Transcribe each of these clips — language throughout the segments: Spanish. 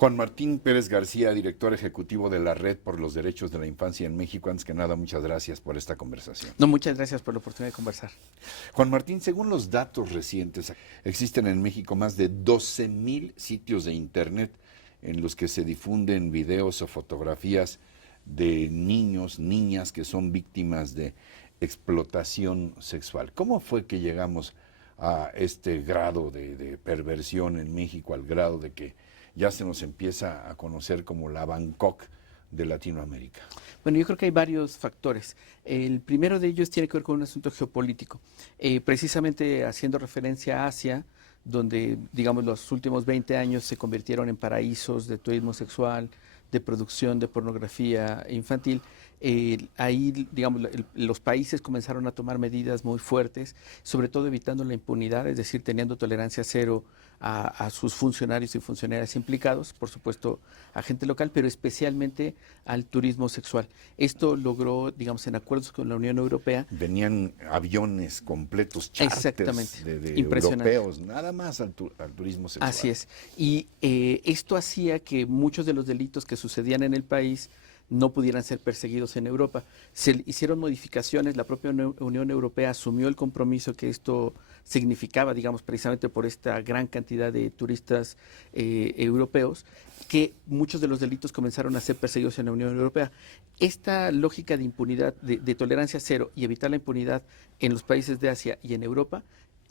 Juan Martín Pérez García, director ejecutivo de la Red por los Derechos de la Infancia en México. Antes que nada, muchas gracias por esta conversación. No, muchas gracias por la oportunidad de conversar. Juan Martín, según los datos recientes, existen en México más de 12,000 sitios de Internet en los que se difunden videos o fotografías de niños, niñas que son víctimas de explotación sexual. ¿Cómo fue que llegamos a este grado de perversión en México, al grado de que ya se nos empieza a conocer como la Bangkok de Latinoamérica? Bueno, yo creo que hay varios factores. El primero de ellos tiene que ver con un asunto geopolítico. Precisamente haciendo referencia a Asia, donde, digamos, los últimos 20 años se convirtieron en paraísos de turismo sexual, de producción de pornografía infantil. Ahí, digamos, los países comenzaron a tomar medidas muy fuertes, sobre todo evitando la impunidad, es decir, teniendo tolerancia cero a sus funcionarios y funcionarias implicados, por supuesto a gente local, pero especialmente al turismo sexual. Esto logró, digamos, en acuerdos con la Unión Europea. Venían aviones completos, charters de europeos, nada más al turismo sexual. Así es. Y esto hacía que muchos de los delitos que sucedían en el país no pudieran ser perseguidos en Europa. Se hicieron modificaciones, la propia Unión Europea asumió el compromiso que esto significaba, digamos, precisamente por esta gran cantidad de turistas europeos, que muchos de los delitos comenzaron a ser perseguidos en la Unión Europea. Esta lógica de impunidad, de tolerancia cero y evitar la impunidad en los países de Asia y en Europa,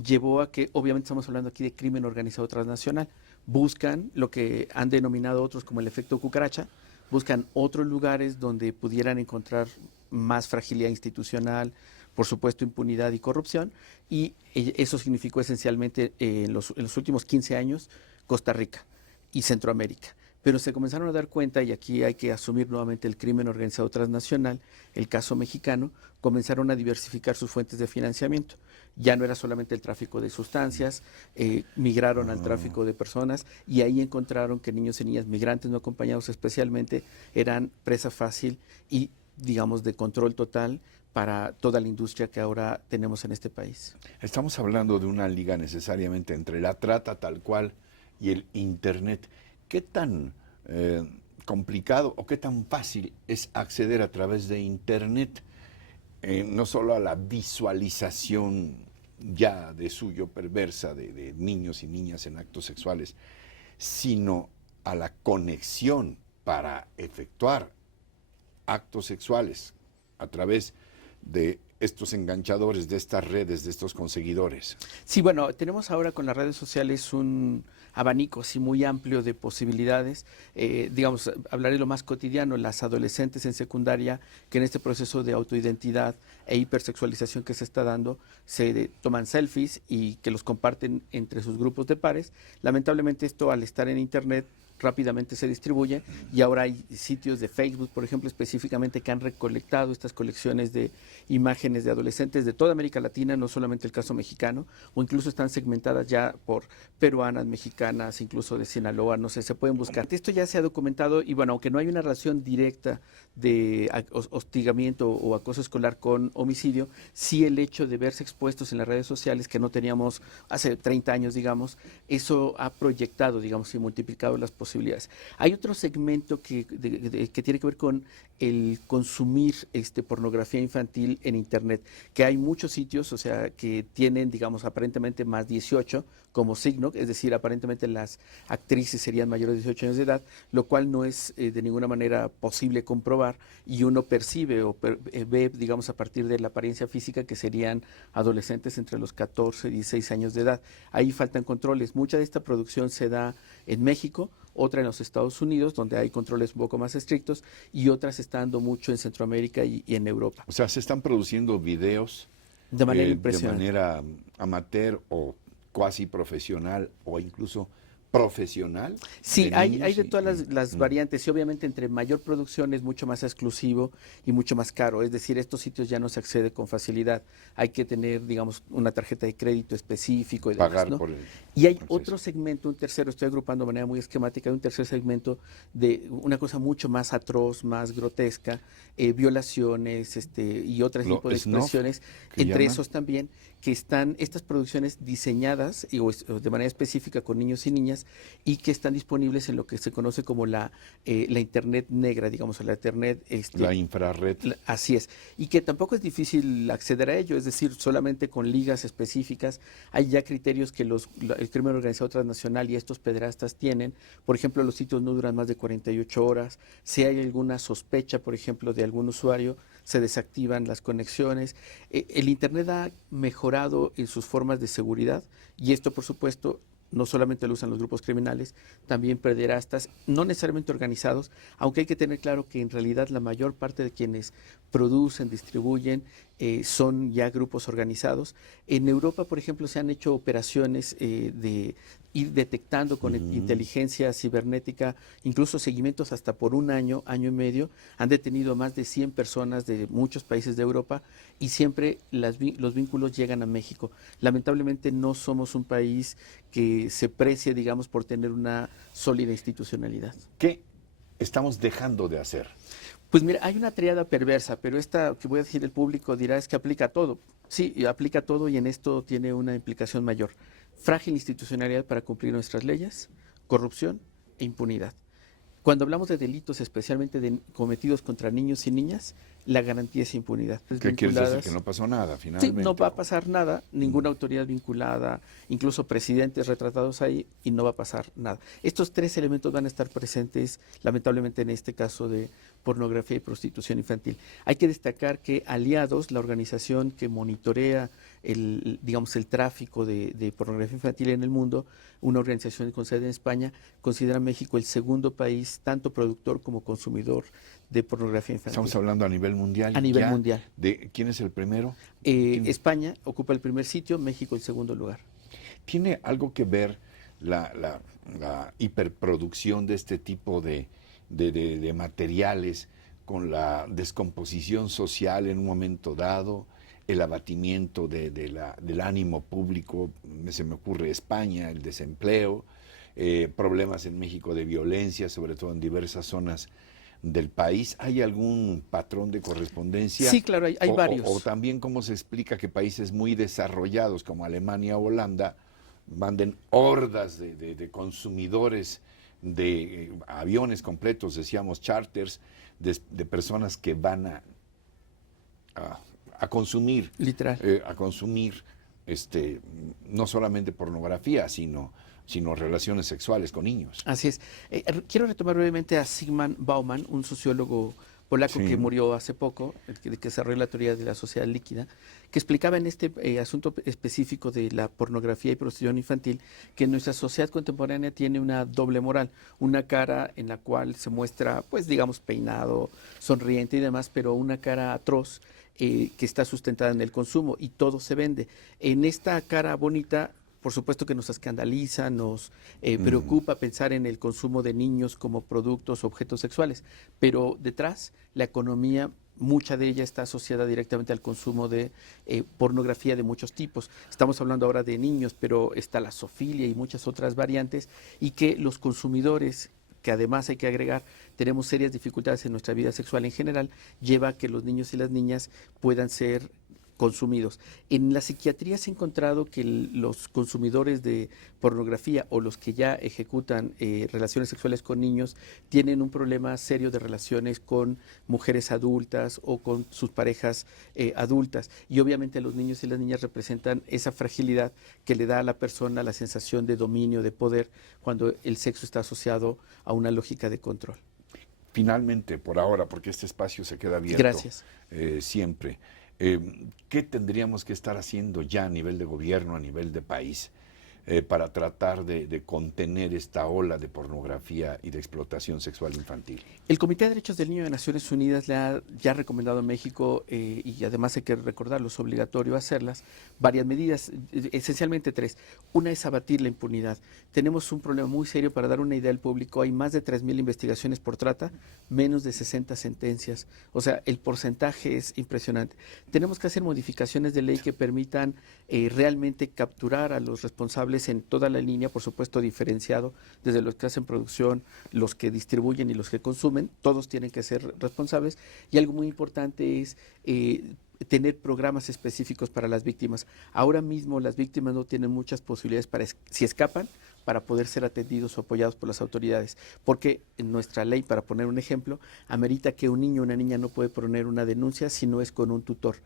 llevó a que, obviamente estamos hablando aquí de crimen organizado transnacional, buscan lo que han denominado otros como el efecto cucaracha, buscan otros lugares donde pudieran encontrar más fragilidad institucional, por supuesto impunidad y corrupción, y eso significó esencialmente en los últimos 15 años Costa Rica y Centroamérica. Pero se comenzaron a dar cuenta, y aquí hay que asumir nuevamente el crimen organizado transnacional, el caso mexicano, comenzaron a diversificar sus fuentes de financiamiento. Ya no era solamente el tráfico de sustancias, migraron al tráfico de personas, y ahí encontraron que niños y niñas migrantes no acompañados especialmente eran presa fácil y, digamos, de control total para toda la industria que ahora tenemos en este país. Estamos hablando de una liga necesariamente entre la trata tal cual y el Internet. ¿Qué tan complicado o qué tan fácil es acceder a través de Internet? No solo a la visualización ya de suyo perversa de niños y niñas en actos sexuales, sino a la conexión para efectuar actos sexuales a través de estos enganchadores, de estas redes, de estos conseguidores. Sí, bueno, tenemos ahora con las redes sociales un abanico así muy amplio de posibilidades. Digamos, hablaré de lo más cotidiano, las adolescentes en secundaria que en este proceso de autoidentidad e hipersexualización que se está dando, se toman selfies y que los comparten entre sus grupos de pares. Lamentablemente esto, al estar en Internet, rápidamente se distribuye, y ahora hay sitios de Facebook, por ejemplo, específicamente que han recolectado estas colecciones de imágenes de adolescentes de toda América Latina, no solamente el caso mexicano, o incluso están segmentadas ya por peruanas, mexicanas, incluso de Sinaloa, no sé, se pueden buscar. Esto ya se ha documentado, y bueno, aunque no hay una relación directa de hostigamiento o acoso escolar con homicidio, sí el hecho de verse expuestos en las redes sociales, que no teníamos hace 30 años, digamos, eso ha proyectado, digamos, y multiplicado las posibilidades. Hay otro segmento que tiene que ver con el consumir pornografía infantil en Internet, que hay muchos sitios, o sea, que tienen, digamos, aparentemente más 18 como signo, es decir, aparentemente las actrices serían mayores de 18 años de edad, lo cual no es de ninguna manera posible comprobar, y uno percibe o ve, digamos, a partir de la apariencia física que serían adolescentes entre los 14 y 16 años de edad. Ahí faltan controles. Mucha de esta producción se da en México, otra en los Estados Unidos, donde hay controles un poco más estrictos, y otras se está dando mucho en Centroamérica y en Europa. O sea, se están produciendo videos de manera impresionante, de manera amateur o cuasi profesional o incluso profesional. Sí, hay de todas las variantes, y obviamente entre mayor producción es mucho más exclusivo y mucho más caro. Es decir, estos sitios ya no se accede con facilidad. Hay que tener, digamos, una tarjeta de crédito específico y demás, pagar ¿no? por el Y hay proceso. otro segmento, un tercero, estoy agrupando de manera muy esquemática, un tercer segmento de una cosa mucho más atroz, más grotesca, violaciones y otro tipo de expresiones, entre esos también, que están estas producciones diseñadas o de manera específica con niños y niñas niñas y que están disponibles en lo que se conoce como la Internet negra, digamos, la Internet... la infrarred. Así es. Y que tampoco es difícil acceder a ello, es decir, solamente con ligas específicas. Hay ya criterios que el crimen organizado transnacional y estos pederastas tienen. Por ejemplo, los sitios no duran más de 48 horas. Si hay alguna sospecha, por ejemplo, de algún usuario, se desactivan las conexiones. El Internet ha mejorado en sus formas de seguridad y esto, por supuesto, no solamente lo usan los grupos criminales, también pederastas, no necesariamente organizados, aunque hay que tener claro que en realidad la mayor parte de quienes producen, distribuyen, son ya grupos organizados. En Europa, por ejemplo, se han hecho operaciones de ir detectando con inteligencia cibernética, incluso seguimientos hasta por un año, año y medio. Han detenido a más de 100 personas de muchos países de Europa y siempre los vínculos llegan a México. Lamentablemente no somos un país que se precie, digamos, por tener una sólida institucionalidad. ¿Qué estamos dejando de hacer? Pues mira, hay una triada perversa, pero esta que voy a decir el público dirá es que aplica a todo. Sí, aplica a todo y en esto tiene una implicación mayor. Frágil institucionalidad para cumplir nuestras leyes, corrupción e impunidad. Cuando hablamos de delitos, especialmente cometidos contra niños y niñas, la garantía es impunidad. ¿Qué quiere decir? Que no pasó nada, finalmente. Sí, no va a pasar nada, ninguna autoridad vinculada, incluso presidentes retratados ahí, y no va a pasar nada. Estos tres elementos van a estar presentes, lamentablemente, en este caso de pornografía y prostitución infantil. Hay que destacar que Aliados, la organización que monitorea el tráfico de pornografía infantil en el mundo, una organización con sede en España, considera a México el segundo país, tanto productor como consumidor de pornografía infantil. Estamos hablando a nivel mundial. A nivel mundial. ¿Quién es el primero? España ocupa el primer sitio, México el segundo lugar. ¿Tiene algo que ver la hiperproducción de este tipo de materiales con la descomposición social en un momento dado, el abatimiento del ánimo público? Se me ocurre España, el desempleo, problemas en México de violencia, sobre todo en diversas zonas del país. ¿Hay algún patrón de correspondencia? Sí, claro, hay varios. O también cómo se explica que países muy desarrollados como Alemania o Holanda manden hordas de consumidores de aviones completos, decíamos charters, de personas que van a consumir, literal, a consumir no solamente pornografía, sino relaciones sexuales con niños. Así es. Quiero retomar brevemente a Zygmunt Bauman, un sociólogo polaco que murió hace poco, que desarrolló la teoría de la sociedad líquida, que explicaba en este asunto específico de la pornografía y prostitución infantil que nuestra sociedad contemporánea tiene una doble moral, una cara en la cual se muestra, pues digamos, peinado, sonriente y demás, pero una cara atroz que está sustentada en el consumo y todo se vende. En esta cara bonita, por supuesto que nos escandaliza, nos preocupa pensar en el consumo de niños como productos, objetos sexuales, pero detrás la economía, mucha de ella está asociada directamente al consumo de pornografía de muchos tipos. Estamos hablando ahora de niños, pero está la zoofilia y muchas otras variantes, y que los consumidores, que además hay que agregar, tenemos serias dificultades en nuestra vida sexual en general, lleva a que los niños y las niñas puedan ser consumidos. En la psiquiatría se ha encontrado que los consumidores de pornografía o los que ya ejecutan relaciones sexuales con niños tienen un problema serio de relaciones con mujeres adultas o con sus parejas adultas. Y obviamente los niños y las niñas representan esa fragilidad que le da a la persona la sensación de dominio, de poder, cuando el sexo está asociado a una lógica de control. Finalmente, por ahora, porque este espacio se queda abierto. Gracias. Siempre. ¿Qué tendríamos que estar haciendo ya a nivel de gobierno, a nivel de país, para tratar de contener esta ola de pornografía y de explotación sexual infantil? El Comité de Derechos del Niño de Naciones Unidas le ha ya recomendado a México, y además hay que recordarlo, es obligatorio hacerlas, varias medidas, esencialmente tres. Una es abatir la impunidad. Tenemos un problema muy serio, para dar una idea al público, hay más de 3,000 investigaciones por trata, menos de 60 sentencias. O sea, el porcentaje es impresionante. Tenemos que hacer modificaciones de ley que permitan realmente capturar a los responsables en toda la línea, por supuesto diferenciado, desde los que hacen producción, los que distribuyen y los que consumen, todos tienen que ser responsables. Y algo muy importante es tener programas específicos para las víctimas. Ahora mismo las víctimas no tienen muchas posibilidades si escapan, para poder ser atendidos o apoyados por las autoridades. Porque en nuestra ley, para poner un ejemplo, amerita que un niño o una niña no puede poner una denuncia si no es con un tutor.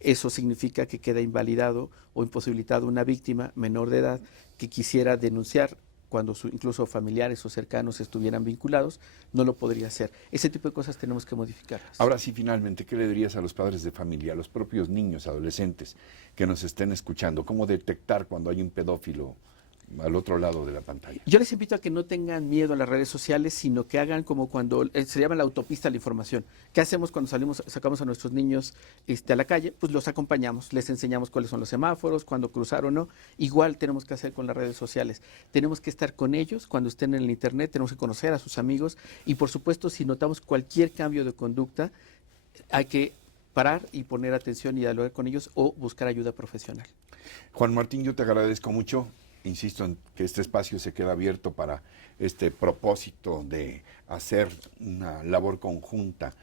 Eso significa que queda invalidado o imposibilitado una víctima menor de edad que quisiera denunciar cuando incluso familiares o cercanos estuvieran vinculados, no lo podría hacer. Ese tipo de cosas tenemos que modificarlas. Ahora sí, finalmente, ¿qué le dirías a los padres de familia, a los propios niños, adolescentes que nos estén escuchando? ¿Cómo detectar cuando hay un pedófilo al otro lado de la pantalla? Yo les invito a que no tengan miedo a las redes sociales, sino que hagan como cuando se llama la autopista de la información. ¿Qué hacemos cuando sacamos a nuestros niños a la calle? Pues los acompañamos, les enseñamos cuáles son los semáforos, cuándo cruzar o no. Igual tenemos que hacer con las redes sociales. Tenemos que estar con ellos cuando estén en el internet, tenemos que conocer a sus amigos y por supuesto si notamos cualquier cambio de conducta, hay que parar y poner atención y dialogar con ellos o buscar ayuda profesional. Juan Martín, yo te agradezco mucho. Insisto en que este espacio se queda abierto para este propósito de hacer una labor conjunta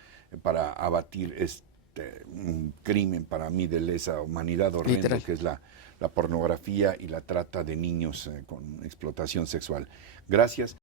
para abatir este crimen para mí de lesa humanidad horrendo, Literal. que es la pornografía y la trata de niños con explotación sexual. Gracias.